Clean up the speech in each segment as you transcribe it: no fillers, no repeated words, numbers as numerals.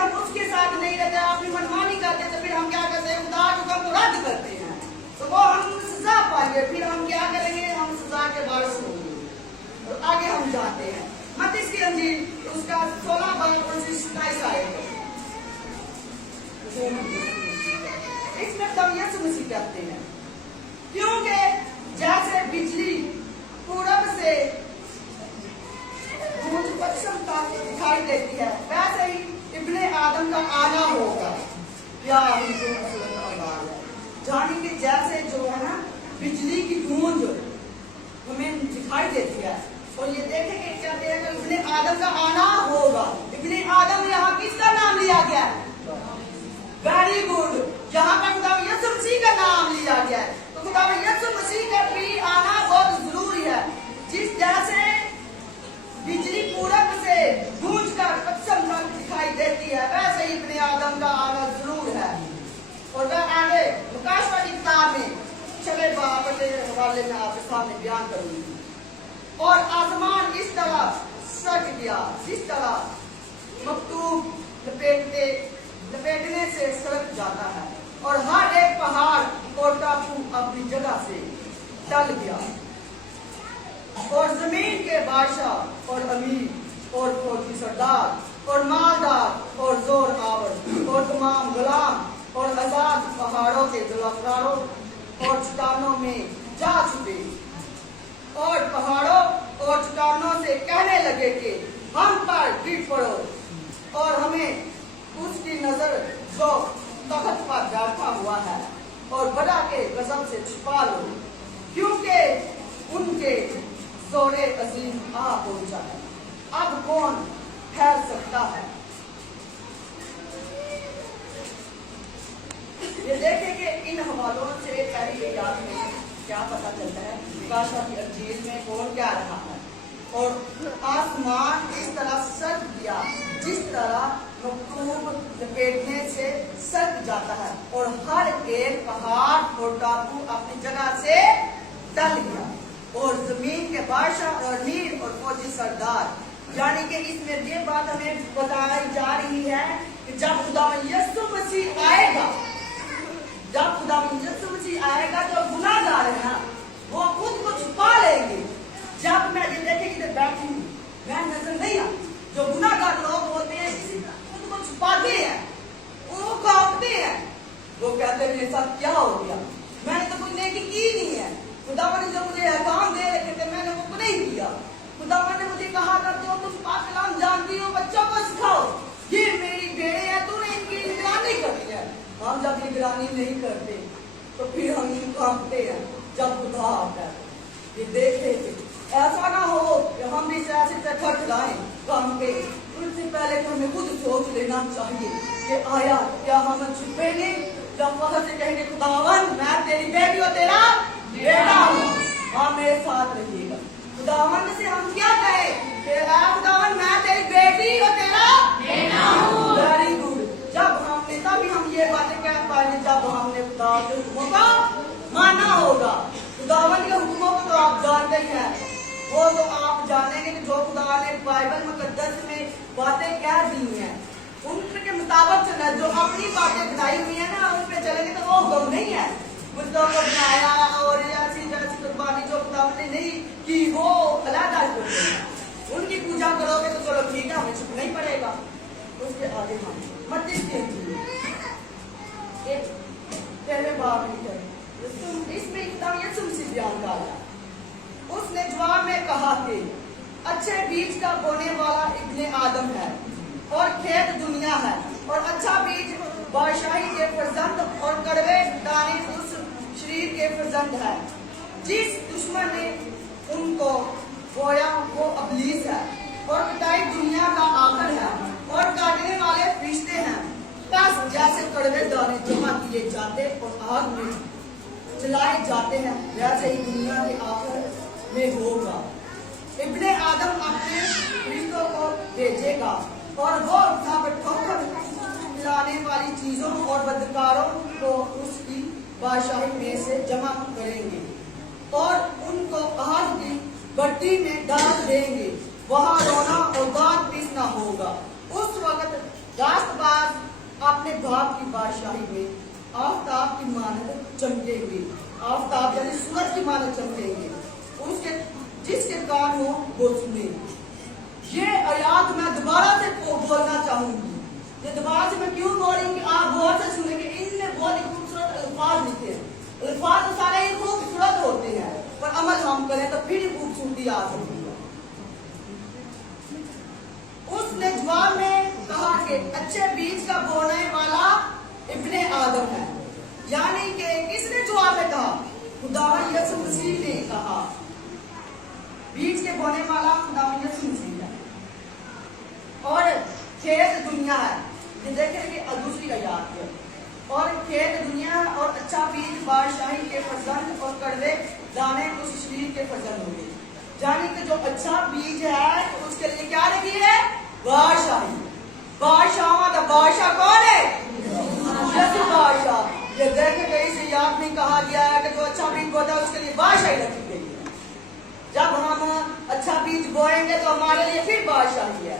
हम उसके साथ नहीं रहते, अपनी मनमानी करते, तो फिर हम क्या करते हैं, खुदा के हुक्म को रद्द करते हैं, तो वो हम सजा पाएंगे। फिर हम क्या करेंगे, हम सजा के वारिस होंगे। और आगे हम जाते हैं मत्ती की अंजील उसका 16 बाब 27 आएगा। इसमें तब यीशु मसीह कहते हैं, क्योंकि जैसे बिजली पूरब से गूंज पश्चिम तक दिखाई देती है, वैसे ही इब्ने आदम का आना होगा। क्या जानी कि जैसे जो है ना बिजली की गूंज हमें दिखाई देती है, और ये देखेंगे कहते हैं कि इब्ने आदम का आना होगा। इब्ने आदम यहाँ किसका नाम लिया गया है? वेरी गुड, यहाँ पर खुदा यीशु मसीह का नाम लिया गया है। तो खुदा यीशु मसीह का भी आना बहुत जरूरी है। जिस जैसे बिजली पूरब से गूंज कर पश्चिम तक दिखाई देती है, वैसे ही इब्ने आदम का आना जरूर है। और वह आगे लूकास वाली किताब में 6 बाब के हवाले में आपके सामने बयान करूंगी। और आसमान इस तरह सज गया जिस तरह मकतूब लपेटने से सरक जाता है, और हर एक पहाड़ और टापू अपनी जगह से टल गया, और जमीन के बादशाह और अमीर और फौजी सरदार और मालदार और जोर आवर और तमाम गुलाम और आजाद पहाड़ों के गुलाफगारों और चट्टानों में जा छुपे, और पहाड़ों और चट्टानों से कहने लगे कि हम पर गिर पड़ो, और हमें उसकी नजर जो तख्त पर बैठा हुआ है और बड़ा के गजब से छुपा लो, क्योंकि उनके जोरे अजीम आ पहुंचा है। अब कौन ठहर सकता है? ये देखें कि इन हवालों से पहली याद में क्या पता चलता है, लूकास की अंजील में कौन क्या रहा है। और आसमान इस तरह सज गया जिस तरह मकतूब लपेटने से सज जाता है, और हर एक पहाड़ और टापू अपनी जगह से टल गया, और जमीन के बादशाह और मीर और फौजी सरदार। यानी कि इसमें ये बात हमें बताई जा रही है कि जब खुदा यीशु मसीह आएगा, जब खुदा यीशु मसीह आएगा तो गुनाहगार है ना, वो खुद को छुपा लेंगे। जब मैं ये देखेंगे तो बैठी हूँ, मैं नजर नहीं आती। जो गुनाहगार लोग होते हैं खुद को छुपाते हैं, वो कांपते हैं, वो कहते हैं मेरे साथ क्या हो गया, मैंने तो कोई नेकी की नहीं है। खुदा ने जो मुझे एहकाम दे रखे थे मैंने वो नहीं किया। खुदा ने मुझे कहा था जो तुम पाक कलाम जानती हो बच्चों को सिखाओ, ये मेरी बेड़े हैं, तूने इनकी निगरानी करनी है। हम जब निगरानी नहीं करते तो फिर हम कांपते हैं जब खुदा आता है। ये देखे ऐसा ना हो कि हम भी ऐसे चटपट लाए काम पे, उससे पहले तो हमें खुद सोच लेना चाहिए कि आया क्या हम छुपेंगे जब वहां से कहेंगे खुदावन मैं तेरी बेटी हो, तेरा बेटा हूँ, हाँ मेरे साथ रहिएगा। खुदावन से हम क्या कहें कि खुदावन मैं तेरी बेटी और तेरा बेटा हूँ। वेरी गुड, जब हमने तभी हम ये बातें कह पाएंगे जब हमने खुदा के हुक्मों को माना होगा। खुदावन के हुक्मों को तो आप जानते ही हैं, वो तो आप जानेंगे कि जो खुदा ने बाइबल मुकद्दस में बातें कह दी हैं उनके मुताबिक चलना। जो अपनी बातें बनाई हुई है ना उन पे चलेंगे तो वो हुक्म नहीं है। मुद्दों को बनाया और ऐसी जैसी कुर्बानी जो खुदा ने नहीं की वो अलग करते हैं। उनकी पूजा करोगे तो चलो ठीक है, हमें छुपना ही पड़ेगा। उसके आगे हम मत्ती की अंजील एक पहले बाब में इसमें एकदम यीशु मसीह बयान डाला। उसने जवाब में कहा कि अच्छे बीज का बोने वाला इब्ने आदम है और खेत दुनिया है, और अच्छा बीज बादशाही के फर्जंद और कड़वे दाने उस शरीर के फर्जंद है। जिस दुश्मन ने उनको बोया वो अबलीस है, और पिटाई दुनिया का आखिर है, और काटने वाले फरिश्ते हैं। बस जैसे कड़वे दाने जमा किए जाते और आग में जलाए जाते हैं, वैसे ही दुनिया के आखिर में होगा। इब्ने आदम अपने फरिश्तों को भेजेगा और वो ठोकर खिलाने वाली चीजों और बदकारों को उसकी बादशाही में से जमा करेंगे और उनको आग की भट्टी में डाल देंगे। वहां रोना और दांत पीसना होगा। उस वक्त रास्त बाज अपने बाप की बादशाही में आफ्ताब की मानद चमकेंगे, आफ्ताब यानी सूरज की मानद चमकेंगे, उसके जिसके कान हो वो सुने। ये आयात मैं दोबारा से बोलना चाहूंगी, ये दोबारा से मैं क्यों बोल रही हूँ कि आप गौर से सुने कि इनमें बहुत ही खूबसूरत अल्फाज लिखे हैं। अल्फाज तो सारे ही खूबसूरत होते हैं, पर अमल हम करें तो फिर खूबसूरती आ सकती है। उसने जवाब में कहा कि अच्छे बीज का बोने वाला इब्ने आदम है, यानी कि किसने जवाब में कहा? खुदावंद यीशु मसीह ने कहा। बीज के बोने वाला खुदावंद यीशु मसीह है और खेत दुनिया है। ये देखें कि दूसरी आयत है, और खेत दुनिया है और अच्छा बीज बादशाही के फर्जंद और कड़वे दाने उस शरीर के फर्जंद होंगे। यानी कि जो अच्छा बीज है तो उसके लिए क्या लगी है? बादशाही। बादशाह का बादशाह कौन है? यीशु बादशाह। ये देखें कि इस याद में कहा गया है कि जो अच्छा बीज बोता है उसके लिए बादशाही रखी गई है। जब हम अच्छा बीज बोएंगे तो हमारे लिए फिर बादशाही है।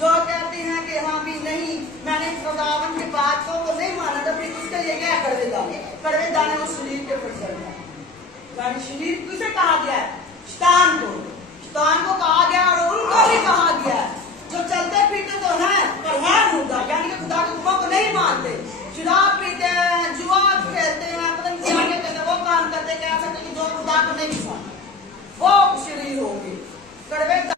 जो कहते हैं कि हाँ भी नहीं, मैंने खुदावन की बात को नहीं माना, तो फिर उसके लिए क्या? कड़वे दाने। कड़वे दाने उस शरीर के फर्जंद है। यानी शरीर किसे कहा गया है? शैतान को। शैतान को कहा गया और उनको भी कहा गया है